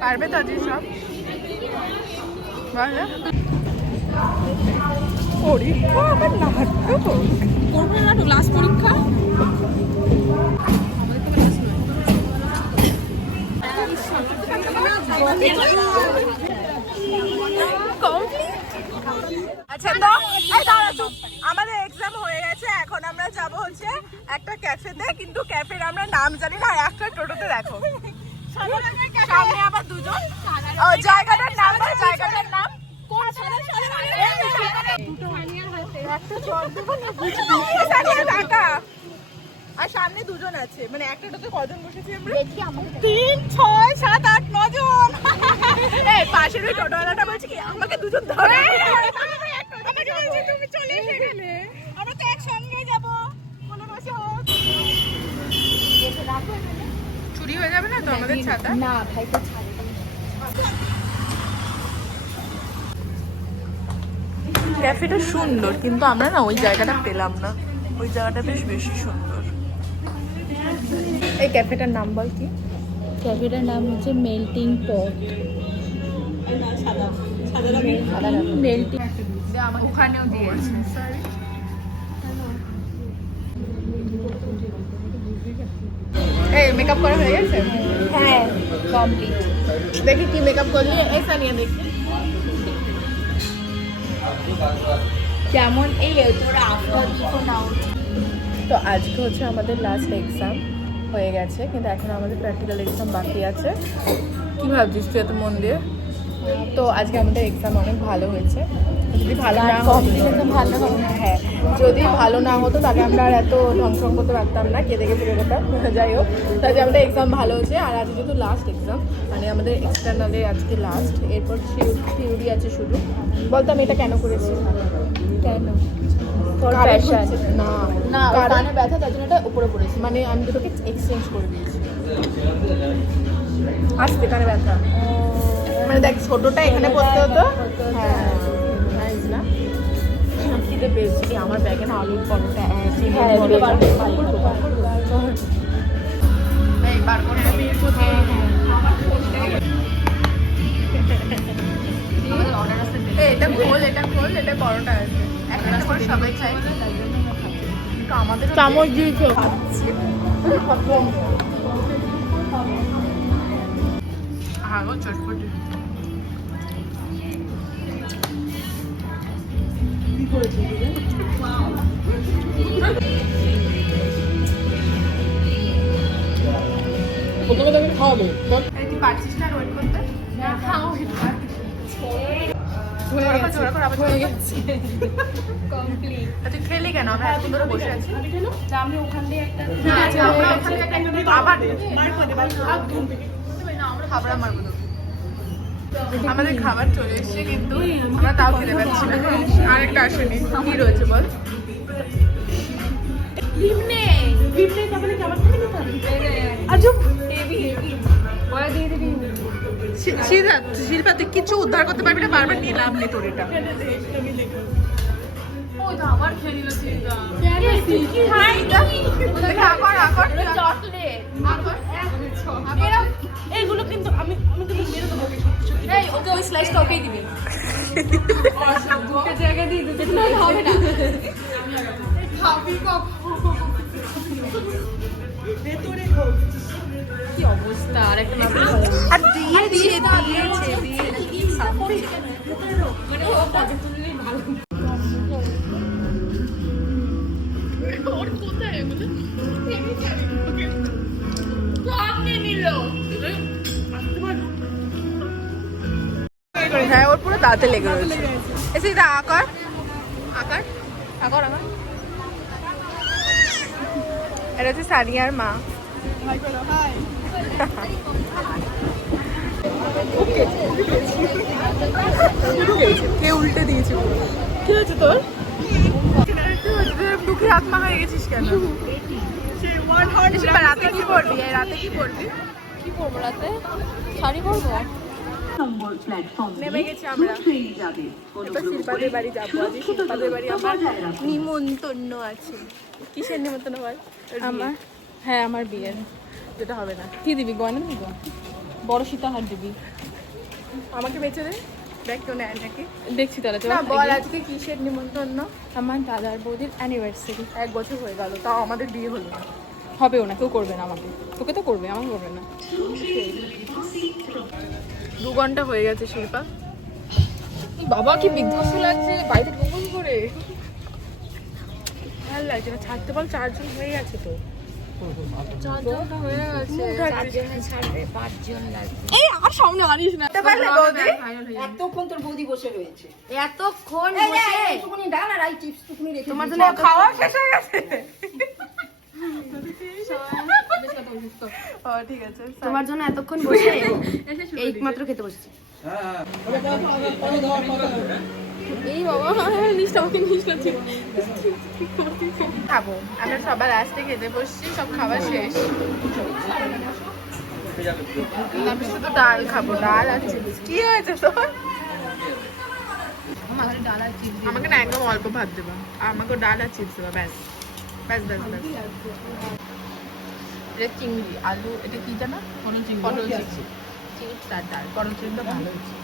পারবে তো আজকে সব বলে পরীক্ষা আবার নাটক করবো না তো লাস্ট পরীক্ষা আচ্ছা তো আমাদের এক্সাম হয়ে গেছে এখন আমরা যাব হচ্ছে একটা ক্যাফেতে কিন্তু ক্যাফের আমরা নাম জানি না একটা টোটোতে দেখো সামনে আবার দুজন জায়গাটার নাম আর সামনে দুজন আছে মানে একটা টোতে কজন বসেছি আমরা 3 6 7 8 9 জন এই পাশের ওই টোটোওয়ালাটা বলছে কি আমাকে দুজন ধরে আমাকে বলছে তুমি চলে এসে গেলে আমরা তো একসঙ্গে যাব বলে বসে হোক চুরি হয়ে যাবে না তো আমাদের ছাতা না ভাই তো ক্যাফেটা সুন্দর কিন্তু আমরা না ওই জায়গাটা পেলাম না ওই জায়গাটা বেশ বেশি সুন্দর এই ক্যাফেটার নাম বল কি ক্যাফেটার নাম হচ্ছে মেল্টিং পট মেল্টিং ওখানেও দিয়েছে এই মেকআপ করা হয়ে গেছে হ্যাঁ কমপ্লিট দেখি কি মেকআপ করলি এই সানিয়া দেখি যেমন এই তোরা আফটার বিফোর নাও তো আজকে হচ্ছে আমাদের লাস্ট এক্সাম হয়ে গেছে কিন্তু এখন আমাদের প্র্যাকটিক্যাল এক্সাম বাকি আছে কি ভাবছিস তুই এত মন দিয়ে তো আজকে আমাদের এক্সাম অনেক ভালো হয়েছে যদি ভালো না ভালো হবে হ্যাঁ যদি ভালো না হতো তাহলে আমরা আর এত ঢংসং করতে পারতাম না কেঁদে কেঁদে বেরোতাম যাই হোক তাহলে আমাদের এক্সাম ভালো হয়েছে আর আজকে যেহেতু লাস্ট এক্সাম মানে আমাদের এক্সটার্নালে আজকে লাস্ট এরপর থিওরি আছে শুধু বলতাম এটা কেন করেছি কেন না না কানে ব্যথা তার জন্য এটা উপরে পড়েছে মানে আমি দুটোকে এক্সচেঞ্জ করে দিয়েছি আসতে কানে ব্যথা মানে দেখ ছোটটা এখানে পড়তে হতো হ্যাঁ নাইস না খিদে পেয়েছি কি আমার ব্যাগে না আলুর পরোটা এই বার করে এটা খোল এটা পরোটা আছে একটা করে সবাই চাই আমাদের চামচ দিয়েছে আগো চটপটি কি করেছে কত টাকা খাওয়াবে এই তুই পারছিস না ওয়েট করতে না খাও হয়ে গেছে কমপ্লিট তুই খেলি কেন আমরা এত ধরে বসে আছি আমি ওখান দিয়ে একটা আবার খাবার মারবো আমাদের খাবার চলে এসছে কিন্তু আমরা তাও খেতে পারছি না আরেকটা আসেনি কি রয়েছে বল শিল্পা তুই কিছু উদ্ধার করতে পারবি না বারবার নিলাম নে তোর এটা আবার খেয়ে নিল এইগুলো কিন্তু আমি কিন্তু মেরে দেবো ওকে ওই স্লাইসটা ওকেই দিবি দুটো জায়গা দিয়ে দুটো হবে না খাবি কি অবস্থা আর একটা আর দিয়েছে মানে ও পকেট তুললেই ভালো ওর কোথায় এগুলো হ্যাঁ ওর পুরো দাঁতে লেগে রয়েছে এসে আকার আকার আকার আকার এটা হচ্ছে সানিয়ার মা কে উল্টে দিয়েছে কি হয়েছে তোর দুঃখের আত্মা হয়ে গেছিস কেন রাতে কি পড়বি রাতে কি পড়বি কি করবো রাতে শাড়ি পরবো নেমে গেছি আমরা শিল্পাদের বাড়ি যাবো আজ শিল্পাদের বাড়ি আমার নিমন্ত্রণ আছে কিসের নিমন্ত্রণ আমার আমার হ্যাঁ আমার বিয়ের যেটা হবে না কি দিবি গয়না দিবি বড় সীতাহার দিবি। আমাকে বেঁচে দে, দেখ তো নেয় নাকি। দেখছি তাহলে না বল আজকে কিসের নিমন্ত্রণ? আমার দাদার বৌদির অ্যানিভার্সারি। 1 বছর হয়ে গেল, তাও আমাদের বিয়ে হলো না। হবেও না, কেউ করবে না আমাকে। তোকে তো করবে, আমাকে করবে না। 2 ঘন্টা হয়ে গেছে শিল্পা। বাবা কি বিধ্বস্ত লাগছে বাড়িতে গোপন করে। ভালো লাগছে না, ছাড়তে বল। 4 জন হয়ে গেছে তো। 4 ঘন্টা হয়ে গেছে। 4 জনে ছাড়বে, 5 জন লাগবে। এই আর সামনে আনিস না। পারলে বৌদি? এতক্ষণ তোর বৌদি বসে রয়েছে। এতক্ষণ বসে একটুখানি দাঁড়া না, রাই চিপস টুকুনি রেখে তোমার দিয়েছি। জন্য খাওয়া শেষ হয়ে গেছে। ও ঠিক আছে। তোমার জন্য এতক্ষণ বসে এই মাত্র খেতে বসেছি। এই বাবা নিচটা আমাকে নিচটা ঠিক খাবো আমরা সবার লাস্টে খেতে বসছি, সব খাবার শেষ। আমি শুধু ডাল খাবো, ডাল আর চিপস। কি হয়েছে তোর? আমাকে না একদম অল্প ভাত দেবা, আর আমাকে ডাল আর চিপস দেবা, ব্যাস ব্যাস ব্যাস ব্যাস। এটা চিংড়ি আলু, এটা কি জানা? পটল চিংড়ি, চিপস আর ডাল। পটল চিংড়িটা ভালো হয়েছে।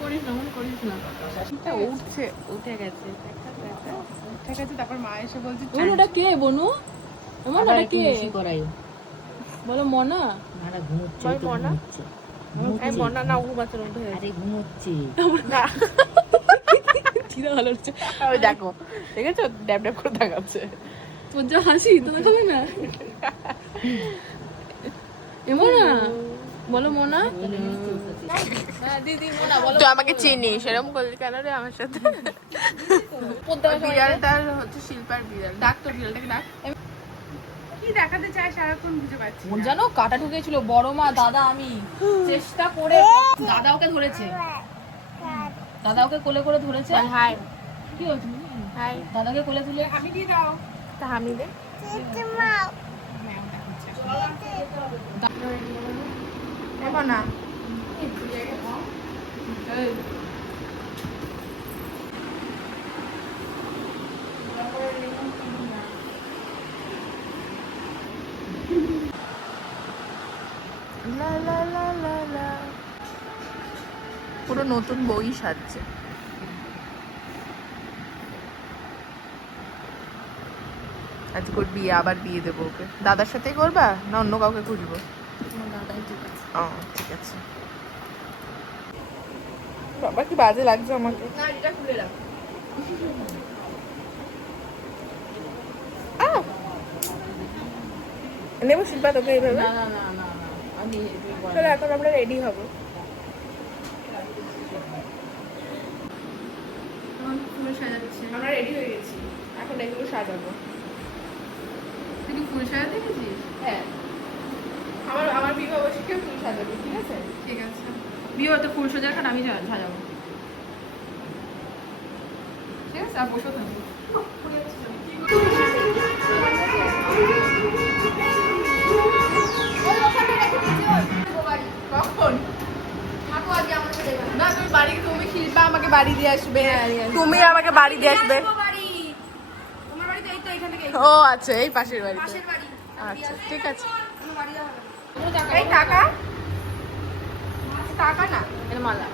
করিস না, মনে করিস না। উঠছে, উঠে গেছে, উঠে গেছে। তারপর মা এসে বলছে বনু ওটা কে? বনু এমন ওটা কে? করাই বলো মনা। মারা ঘুমোচ্ছে, ওই মনা? আমি মনা না, ও বাচ্চার মধ্যে হয়েছে। আরে ঘুমোচ্ছে। না, চিরা ভালো হচ্ছে। ওই দেখো, দেখেছো ড্যাব ড্যাব করে দেখাচ্ছে। তোর যা হাসি তোমার খাবে না। এমন না, বলো মনা। হ্যাঁ দিদি মনা বলো। তো আমাকে চিনিস, এরকম করলি কেন রে আমার সাথে? বিড়ালটা হচ্ছে শিল্পার বিড়াল। ডাক তো বিড়ালটাকে ডাক। কি দেখাতে চাই সারাক্ষণ বুঝে পাচ্ছি না। জানো কাটা ঢুকেছিল, বড় মা দাদা আমি চেষ্টা করে দাদা ওকে ধরেছে, দাদা ওকে কোলে করে ধরেছে। হাই কি হয়েছে? হাই, দাদাকে কোলে তুলে আমি দিয়ে দাও। তা আমি দে। দেখো না, লা লা লা লা লা। পুরো নতুন বই সাজছে। আজ ওর বিয়ে, আবার বিয়ে দেবো ওকে। দাদার সাথেই করবা না অন্য কাউকে খুঁজবো? ও ঠিক আছে। বাবা কি বাজে লাগছে আমাকে। না এটা খুলে রাখ। নেবো শিল্পা তোকে এইভাবে? না না না না না আমি চলো এখন আমরা রেডি হবো। ফুল সাজাচ্ছি। আমরা রেডি হয়ে গেছি, এখন এগুলো সাজাবো। তুই কি ফুল সাজাতে গেছিস? হ্যাঁ, আমার বিবাহ বার্ষিকী ফুল সাজাবো, ঠিক আছে? ঠিক আছে, বিয়ে হতে ফুল সাজার কারণ আমি সাজাবো। ঠিক আছে, আর বসে থাকবো। কখন? না তুমি বাড়ি, তুমি শিল্পা আমাকে বাড়ি দিয়ে আসবে, তুমি আমাকে বাড়ি দিয়ে আসবে। ও আচ্ছা, এই পাশের বাড়িতে। আচ্ছা ঠিক আছে। এই টাকা টাকা না, এর মালা।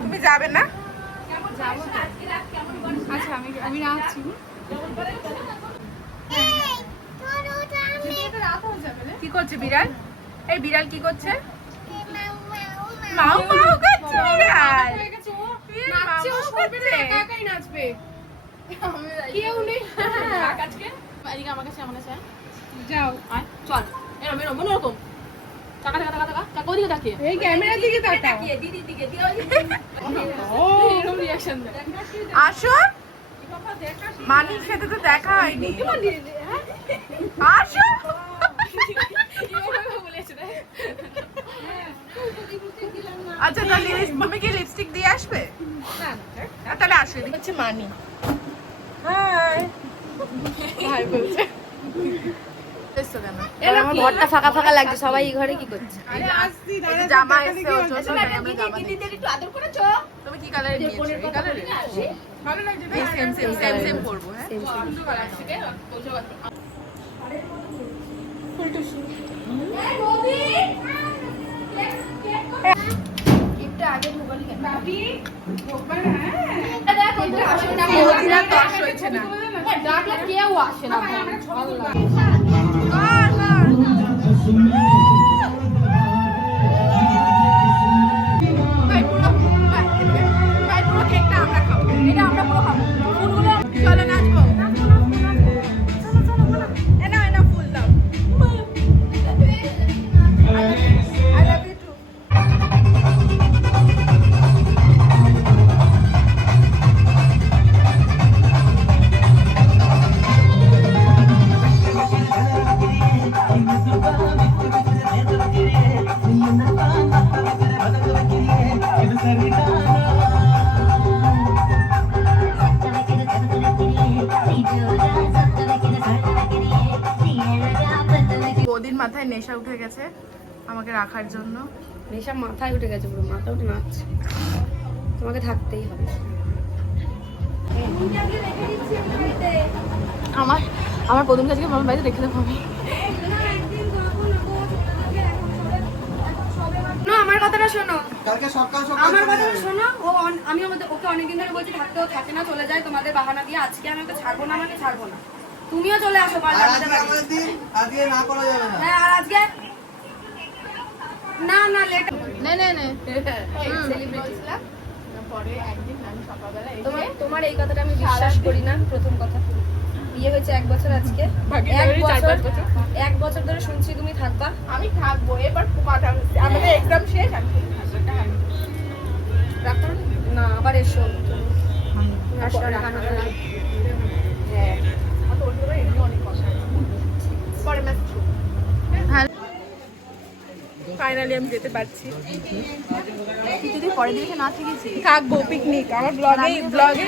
তুমি যাবে না? আচ্ছা আমি রাখছি। কি করছে বিড়াল? এই বিড়াল কি করছে? মাউ মাউ করছে বিড়াল। নাচছে, ও মাউ সরবে না, করছে। একা একাই নাচবে। কেউ নেই আজকে। এদিকে আমার কাছে যাও আয় চল। এরকম এরকম এরকম টাকা টাকা টাকা টাকা টাকা ওদিকে তাকিয়ে এই ক্যামেরার দিকে তাকাও। দিদির দিকে এরকম রিঅ্যাকশন দে। আসো, মানির সাথে তো দেখা হয়নি। আসো। আচ্ছা তাহলে তুমি কি লিপস্টিক দিয়ে আসবে? তাহলে আসো, এদিকে হচ্ছে মানি। হাই হাই বলছে। এসো কেন? আমার ঘরটা ফাঁকা ফাঁকা লাগছে, সবাই এই ঘরে কি করছে? আরে আসছি, দাঁড়া, জামা এসছে ওর জন্য, তাই আমরা জামা দিচ্ছি। একটু আদর করেছো? তুমি কি কালারে নিয়েছো? এই কালারে? ভালো লাগছে, সেম করবো। হ্যাঁ, সুন্দর কালার থেকে বলছো ডাকলে কেউ আসে না। চলো নাচবো। এনা ফুল দাও। I love you too. বৌদির মাথায় নেশা উঠে গেছে আমাকে রাখার জন্য। নেশা মাথায় উঠে গেছে, পুরো মাথা উঠে নাচছে। তোমাকে থাকতেই হবে। আমার প্রথম কাজকে মামার বাড়িতে রেখে দেবো আমি। না, আমার কথাটা শোনো, কালকে সকাল সকাল আমার কথাটা শোনো। আমি ওকে অনেকদিন ধরে বলছি থাকতে, ও থাকে না, চলে যায় তোমাদের বাহানা দিয়ে। আজকে আমি ওকে ছাড়বো না, মানে ছাড়বো না। তুমিও চলে আসো পারলে আমাদের বাড়ি। আজকে না করা যাবে না। হ্যাঁ, আর আজকে না লেট। নে পরে একদিন আমি সকালবেলা তোমার এই কথাটা আমি বিশ্বাস করি না। প্রথম কথা, বিয়ে হয়েছে 1 বছর আজকে, বাকি 1 বছর 1 বছর ধরে শুনছি তুমি থাকবা। আমি থাকবো এবার আমাদের এক্সাম শেষ। আমি রাখুন না, আবার এসো। হ্যাঁ, ফাইনালি আমি যেতে পারছি। যদি পরের দিকে না থেকেছি থাকবো পিকনিক, আমার ব্লগে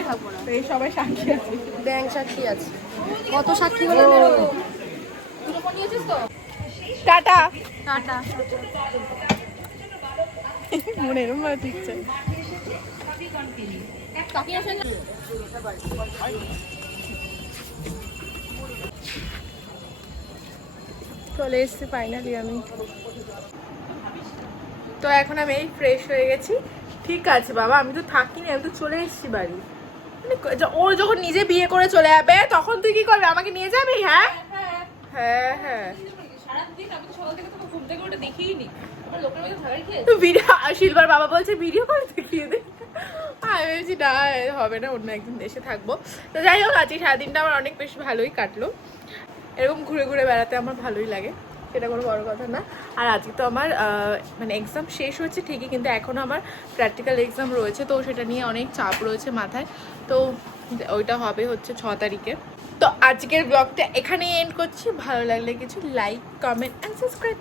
এই সবাই সাক্ষী আছে। ব্যাংক সাক্ষী আছে। কত সাক্ষী হলে বেরোবো? দুটো ফোন নিয়েছিস তো? টাটা। টাটা। মনে এরকম ভাবে দিচ্ছে। তাকিয়ে আসেন না। চলে এসেছি ফাইনালি আমি। তো এখন আমি এই ফ্রেশ হয়ে গেছি। ঠিক আছে বাবা, আমি তো থাকিনি, আমি তো চলে এসেছি বাড়ি। মানে ও যখন নিজে বিয়ে করে চলে যাবে তখন তুই কি করবি? আমাকে নিয়ে যাবি? হ্যাঁ হ্যাঁ হ্যাঁ। সারাদিন আমি তো সকাল থেকে তোকে ঘুম থেকে উঠে দেখিনি। আমার লোকের মধ্যে থাকাই খেয়ে। ভিডিও শিলবার বাবা বলছে ভিডিও করে দেখিয়ে দে। আমি ভেবেছি না, হবে না, অন্য একদিন দেশে থাকবো। তো যাই হোক, আজকে সারাদিনটা আমার অনেক বেশি ভালোই কাটলো। এরকম ঘুরে ঘুরে বেড়াতে আমার ভালোই লাগে, সেটা কোনো বড় কথা না। আর আজকে তো আমার মানে এক্সাম শেষ হচ্ছে ঠিকই, কিন্তু এখনও আমার প্র্যাকটিক্যাল এক্সাম রয়েছে, তো সেটা নিয়ে অনেক চাপ রয়েছে মাথায়। তো ওইটা হবে হচ্ছে 6 তারিখে। তো আজকের ব্লগটা এখানেই এন্ড করছি। ভালো লাগলে কিছু লাইক, কমেন্ট অ্যান্ড সাবস্ক্রাইব